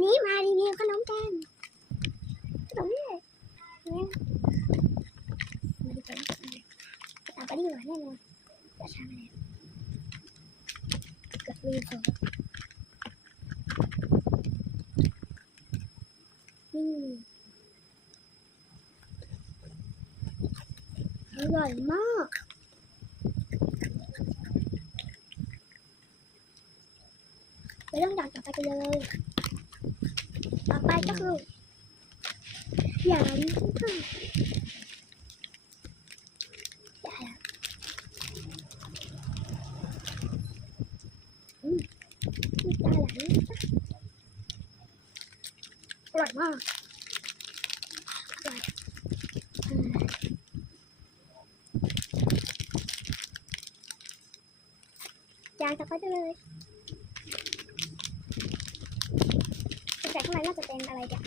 นี่มารีวิวขนมกันขนมนี่เนี่ยมาดูกันตรอเบอรี่หวาแน่นอนจะชามาแล้วกับรีวิวของนี่อร่อยมากไปเรื่องด่านต่อไปกันเลย bắpai chắc luôn, 아빠 조금 야랑 야랑 음 야랑 lại mà chào tạm biệt แต่ข้างในน่าจะเป็นอะไรเดี๋ยว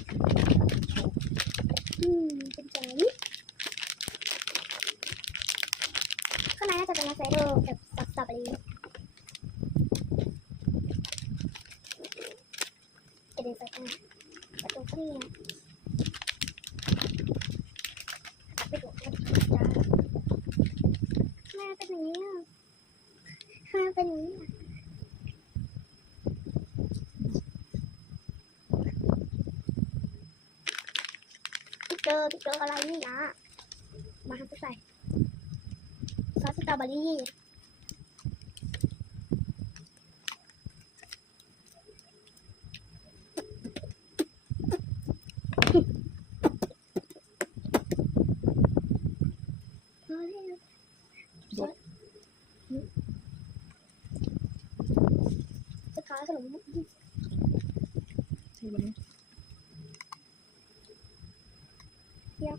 อืมเป็นใจข้างในน่าจะเป็นลาเฟโดกับสับสตรอเบอรี่กระเด็นใส่กันประตูข้างนี้ตัดไปดูกันจ้าแม่เป็นอย่างนี้อะแม่เป็นอย่างนี้อะ เจอพี่เจออะไรนี่นะ มาทำใส่ซอสสตรอเบอรี่พอแล้วซอสจะขายขนมใช่มอืมเขาเป็น kia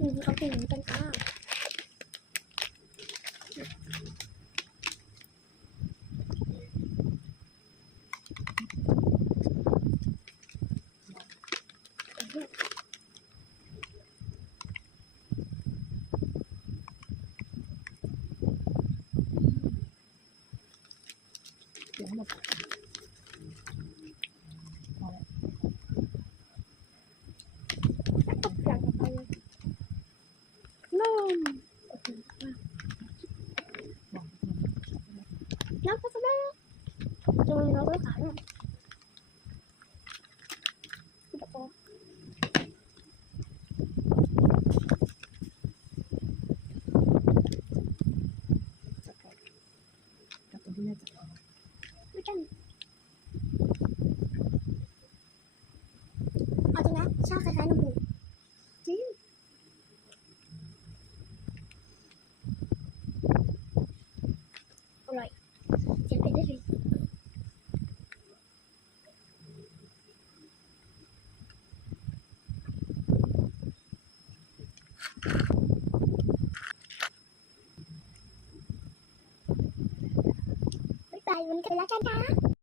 ừ, ok mình canh cá Thank you. Quần nữ. 我们可不要站啊！